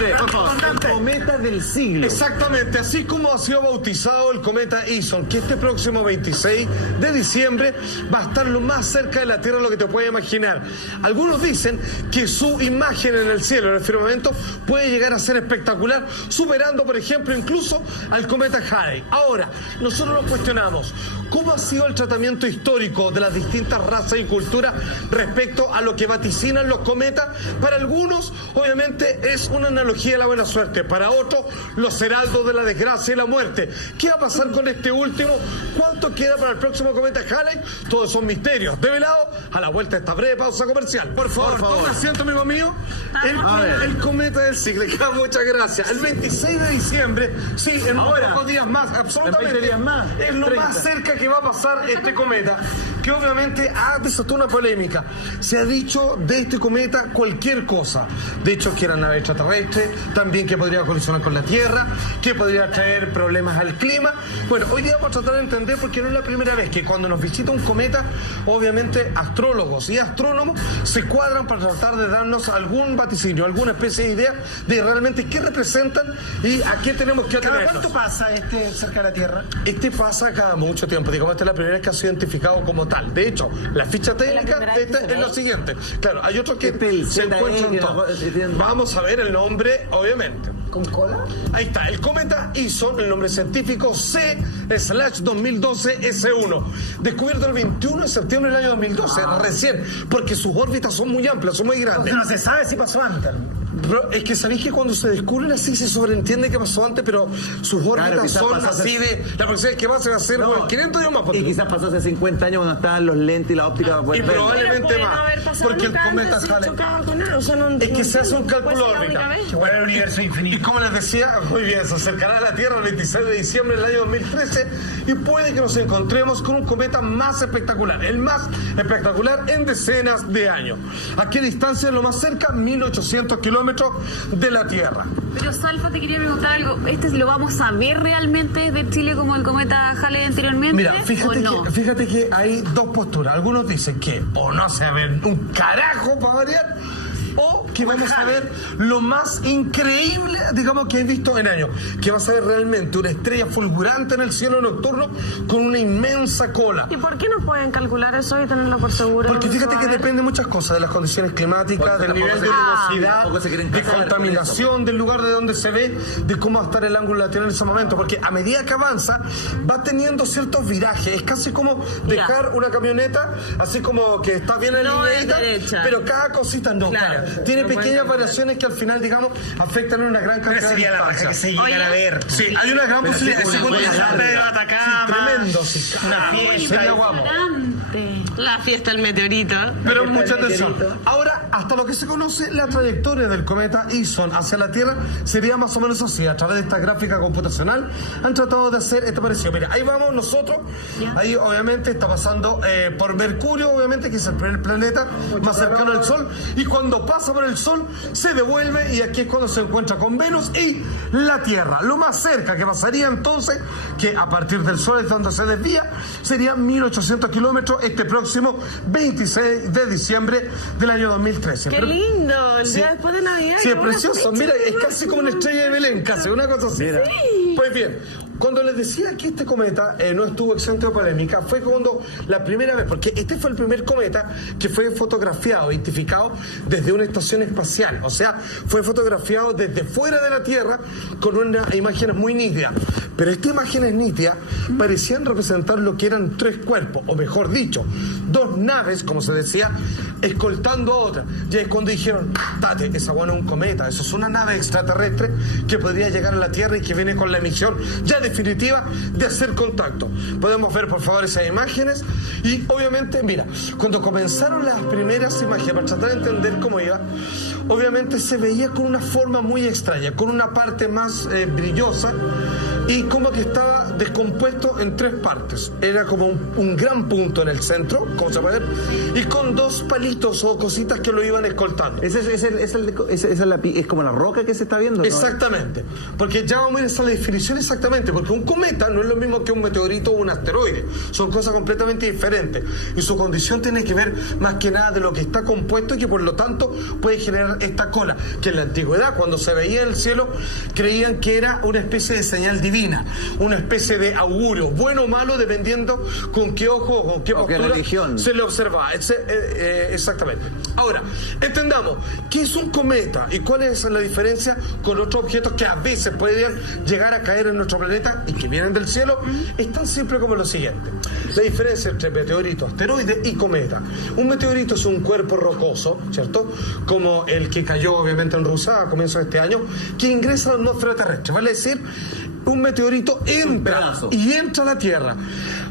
El cometa del siglo. Exactamente, así como ha sido bautizado el cometa Ison, que este próximo 26 de diciembre va a estar lo más cerca de la Tierra de lo que te puedes imaginar. Algunos dicen que su imagen en el cielo, en el firmamento, puede llegar a ser espectacular, superando, por ejemplo, incluso al cometa Halley. Ahora, nosotros nos cuestionamos, ¿cómo ha sido el tratamiento histórico de las distintas razas y culturas respecto a lo que vaticinan los cometas? Para algunos, obviamente, es una analogía de la buena suerte. Para otros, los heraldos de la desgracia y la muerte. ¿Qué va a pasar con este último? ¿Cuánto queda para el próximo cometa Halley? Todos son misterios. Develado a la vuelta de esta breve pausa comercial. Por favor. Toma asiento, amigo mío. El cometa del siglo. Muchas gracias. El 26 de diciembre, sí, en pocos días más, absolutamente, es lo más cerca que va a pasar este cometa, que obviamente ha desatado una polémica. Se ha dicho de este cometa cualquier cosa. De hecho, que era nave extraterrestre, también que podría colisionar con la Tierra, que podría traer problemas al clima. Bueno, hoy día vamos a tratar de entender, porque no es la primera vez que cuando nos visita un cometa, obviamente astrólogos y astrónomos se cuadran para tratar de darnos algún vaticinio, alguna especie de idea de realmente qué representan y a qué tenemos que atenernos. ¿Cada cuánto pasa este cerca de la Tierra? Este pasa cada mucho tiempo. Digamos, esta es la primera vez que ha sido identificado como tal. De hecho, la ficha técnica de esta es lo siguiente. Claro, hay otros que se encuentran todos. Vamos a ver el nombre, obviamente. ¿Con cola? Ahí está, el cometa Ison, el nombre científico C/2012 S1, descubierto el 21 de septiembre del año 2012, recién, porque sus órbitas son muy amplias, son muy grandes. No se sabe si pasó antes. Pero es que sabéis que cuando se descubren así se sobreentiende que pasó antes, pero sus órbitas son así de... La próxima vez que va a ser no, 500 años más. Y quizás pasó hace 50 años cuando estaban los lentes y la óptica. Y probablemente más. Porque el cometa sale... Es que se hace un cálculo órbita. Bueno, el universo infinito. Y como les decía, muy bien, se acercará a la Tierra el 26 de diciembre del año 2013 y puede que nos encontremos con un cometa más espectacular, el más espectacular en decenas de años. ¿A qué distancia es lo más cerca? 1800 kilómetros de la Tierra. Pero Salfa, te quería preguntar algo. ¿Lo vamos a ver realmente de Chile como el cometa Halley anteriormente? Mira, no? fíjate que hay dos posturas. Algunos dicen que o no se ve un carajo para variar, o que vamos a ver lo más increíble, digamos, que he visto en años, que vas a ver realmente una estrella fulgurante en el cielo nocturno con una inmensa cola. ¿Y por qué no pueden calcular eso y tenerlo por seguro? Porque fíjate que depende de muchas cosas, de las condiciones climáticas, del nivel de luminosidad, de contaminación, del lugar de donde se ve, de cómo va a estar el ángulo de la Tierra en ese momento, porque a medida que avanza va teniendo ciertos virajes. Es casi como dejar una camioneta así como que está bien alineada, pero cada cosita no. Claro. Tiene pequeñas variaciones que al final, digamos, afectan en una gran cantidad de distancia. Que se llegan a ver. Sí, hay una gran posibilidad. Tremendo, sí. Una fiesta. La fiesta del meteorito. Pero mucha atención. Ahora, hasta lo que se conoce, la trayectoria del cometa Ison hacia la Tierra sería más o menos así. A través de esta gráfica computacional han tratado de hacer este parecido. Mira, ahí vamos nosotros. Ahí obviamente está pasando por Mercurio, obviamente, que es el primer planeta más cercano al Sol. Y cuando pasa por el Sol, se devuelve y aquí es cuando se encuentra con Venus y la Tierra. Lo más cerca que pasaría entonces, que a partir del Sol es donde se desvía, sería 1800 kilómetros este próximo 26 de diciembre del año 2013. ¡Qué lindo! El día después de Navidad. Sí, es precioso. Mira, es casi como una estrella de Belén, casi, una cosa así. Sí. Pues bien, cuando les decía que este cometa no estuvo exento de polémica, fue cuando la primera vez, porque este fue el primer cometa que fue fotografiado, identificado desde una estación espacial. O sea, fue fotografiado desde fuera de la Tierra con unas imágenes muy nítidas. Pero estas imágenes nítidas parecían representar lo que eran tres cuerpos, o mejor dicho, dos naves, como se decía, escoltando a otra. Y es cuando dijeron, date, esa bueno es un cometa, eso es una nave extraterrestre que podría llegar a la Tierra y que viene con la emisión ya definitiva de hacer contacto. Podemos ver, por favor, esas imágenes. Y obviamente, mira, cuando comenzaron las primeras imágenes, para tratar de entender cómo iba, obviamente se veía con una forma muy extraña, con una parte más brillosa y como que estaba descompuesto en 3 partes. Era como un gran punto en el centro, como se puede ver, y con 2 palitos o cositas que lo iban escoltando. Es como la roca que se está viendo, ¿no? Exactamente, porque ya vamos a ir a esa definición exactamente, porque un cometa no es lo mismo que un meteorito o un asteroide, son cosas completamente diferentes, y su condición tiene que ver más que nada de lo que está compuesto y que por lo tanto puede generar esta cola, que en la antigüedad, cuando se veía en el cielo, creían que era una especie de señal divina, una especie de augurio, bueno o malo, dependiendo con qué ojo o con qué postura religión se le observa. Exactamente. Ahora, entendamos, ¿qué es un cometa y cuál es la diferencia con otros objetos que a veces pueden llegar a caer en nuestro planeta y que vienen del cielo? Es tan simple como lo siguiente. La diferencia entre meteorito, asteroide y cometa. Un meteorito es un cuerpo rocoso, ¿cierto? Como el que cayó obviamente en Rusia a comienzos de este año, que ingresa a la atmósfera terrestre. Vale decir, un meteorito entra a la Tierra.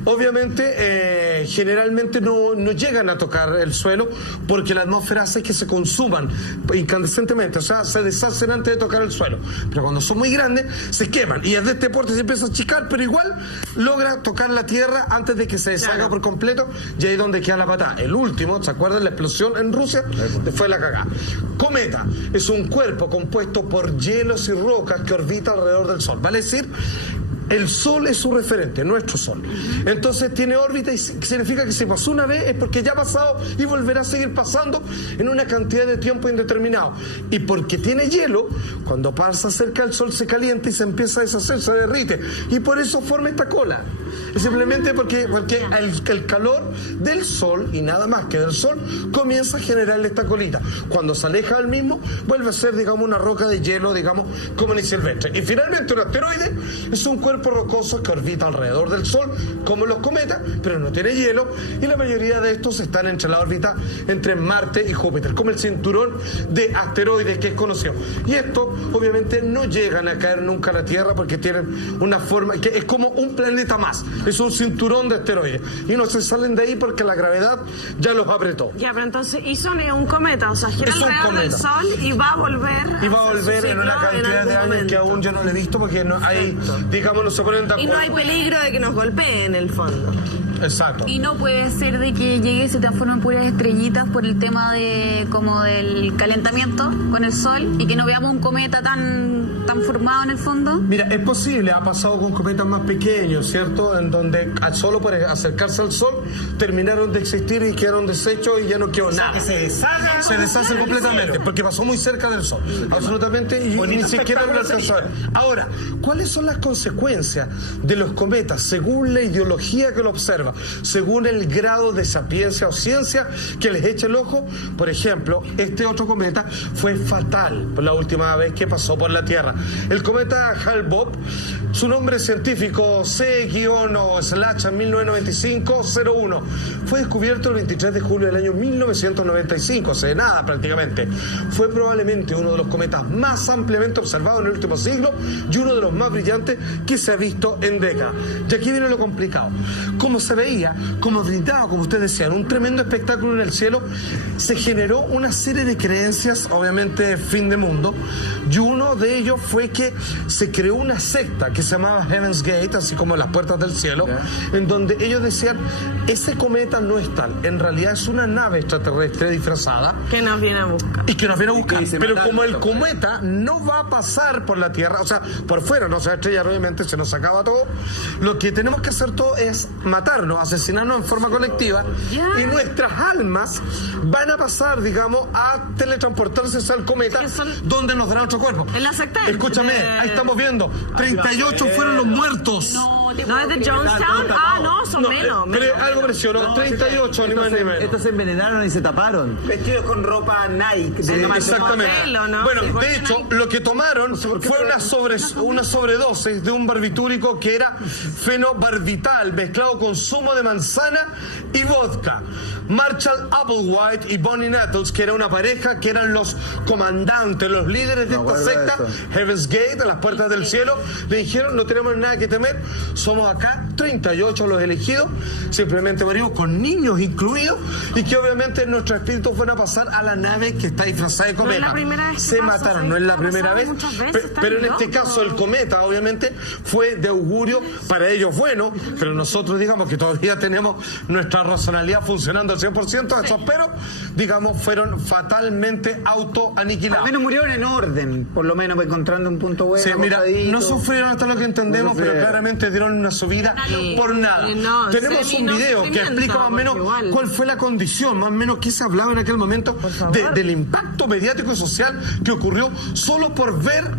Obviamente, generalmente no llegan a tocar el suelo porque la atmósfera hace que se consuman incandescentemente, o sea, se deshacen antes de tocar el suelo. Pero cuando son muy grandes, se queman y desde este porte se empieza a achicar, pero igual logra tocar la Tierra antes de que se deshaga por completo, y ahí es donde queda la patada. El último, ¿se acuerdan? La explosión en Rusia, después la cagada. Cometa es un cuerpo compuesto por hielos y rocas que orbita alrededor del Sol. Vale decir, el Sol es su referente, nuestro Sol. Entonces tiene órbita y significa que si pasó una vez es porque ya ha pasado y volverá a seguir pasando en una cantidad de tiempo indeterminado. Y porque tiene hielo, cuando pasa cerca del Sol se calienta y se empieza a deshacer, se derrite. Y por eso forma esta cola. Es simplemente porque el calor del Sol, y nada más que del Sol, comienza a generarle esta colita. Cuando se aleja del mismo, vuelve a ser, digamos, una roca de hielo, digamos, común y silvestre. Y finalmente un asteroide es un cuerpo rocoso que orbita alrededor del Sol, como los cometas, pero no tiene hielo, y la mayoría de estos están entre la órbita entre Marte y Júpiter, como el cinturón de asteroides que es conocido. Y estos, obviamente, no llegan a caer nunca a la Tierra porque tienen una forma que es como un planeta más. Es un cinturón de asteroides y no se salen de ahí porque la gravedad ya los apretó. Ya, pero entonces Ison es un cometa, o sea, gira alrededor del Sol y va a volver. Y va a volver en una cantidad de años que aún yo no lo he visto porque no hay, digamos, no se ponen de acuerdo. Y no hay peligro de que nos golpee en el fondo. Exacto. Y no puede ser de que llegue y se transformen en puras estrellitas por el tema de como del calentamiento con el Sol y que no veamos un cometa tan formado en el fondo. Mira, es posible, ha pasado con cometas más pequeños, ¿cierto? En donde solo por acercarse al Sol terminaron de existir y quedaron deshechos y ya no quedó nada. Que se deshaga. Se deshace completamente porque pasó muy cerca del Sol. Absolutamente, y ni siquiera lo alcanzó a ver. Ahora, ¿cuáles son las consecuencias de los cometas según la ideología que lo observa? Según el grado de sapiencia o ciencia que les echa el ojo. Por ejemplo, este otro cometa fue fatal por la última vez que pasó por la Tierra. El cometa Hale-Bopp, su nombre científico C-/1995-01, fue descubierto el 23 de julio del año 1995, hace nada prácticamente. Fue probablemente uno de los cometas más ampliamente observados en el último siglo y uno de los más brillantes que se ha visto en décadas. Y aquí viene lo complicado. Como se veía, como brindaba, como usted decía, un tremendo espectáculo en el cielo, se generó una serie de creencias, obviamente de fin de mundo, y uno de ellos fue que se creó una secta que se llamaba Heaven's Gate, así como las puertas del cielo, en donde ellos decían, ese cometa no es tal, en realidad es una nave extraterrestre disfrazada Que nos viene a buscar. y que nos viene a buscar. dice, Pero matar, como el matar. cometa no va a pasar por la Tierra, o sea, por fuera no se va a estrellar, obviamente se nos acaba todo, lo que tenemos que hacer todo es matarnos, asesinarnos en forma colectiva, y nuestras almas van a pasar, digamos, a teletransportarse al cometa, Que son- donde nos dará otro cuerpo. En la secta. Escúchame, ahí estamos viendo, 38 fueron los muertos. ¿No es de Jonestown? Ah, no, son No, menos. algo presionó, 38, ni más ni menos. Estos se envenenaron y se taparon. Vestidos con ropa Nike. Exactamente. modelo, ¿no? Bueno, Sí, de hecho, lo que tomaron fue una sobredosis de un barbitúrico que era fenobarbital mezclado con zumo de manzana y vodka. Marshall Applewhite y Bonnie Nettles, que era una pareja, que eran los comandantes, los líderes de esta acuerdo de secta, eso. Heaven's Gate, a las puertas del cielo, le dijeron, no tenemos nada que temer, somos acá 38 los elegidos, simplemente morimos con niños incluidos, y que obviamente nuestros espíritus fueron a pasar a la nave que está disfrazada de cometa. No es la primera vez que se pasa, mataron, no es la primera vez, muchas veces, pero en este loco. caso el cometa obviamente fue de augurio para ellos bueno, pero nosotros digamos que todavía tenemos nuestra razonalidad funcionando al 100%, esos pero digamos fueron fatalmente autoaniquilados. Al menos murieron en orden, por lo menos encontrando un punto bueno. Sí, mira, acostadito. no sufrieron hasta lo que entendemos, pero claramente dieron una subida por nada. no, Tenemos un video que explica más o menos igual. cuál fue la condición, más o menos qué se hablaba en aquel momento del impacto mediático y social que ocurrió solo por ver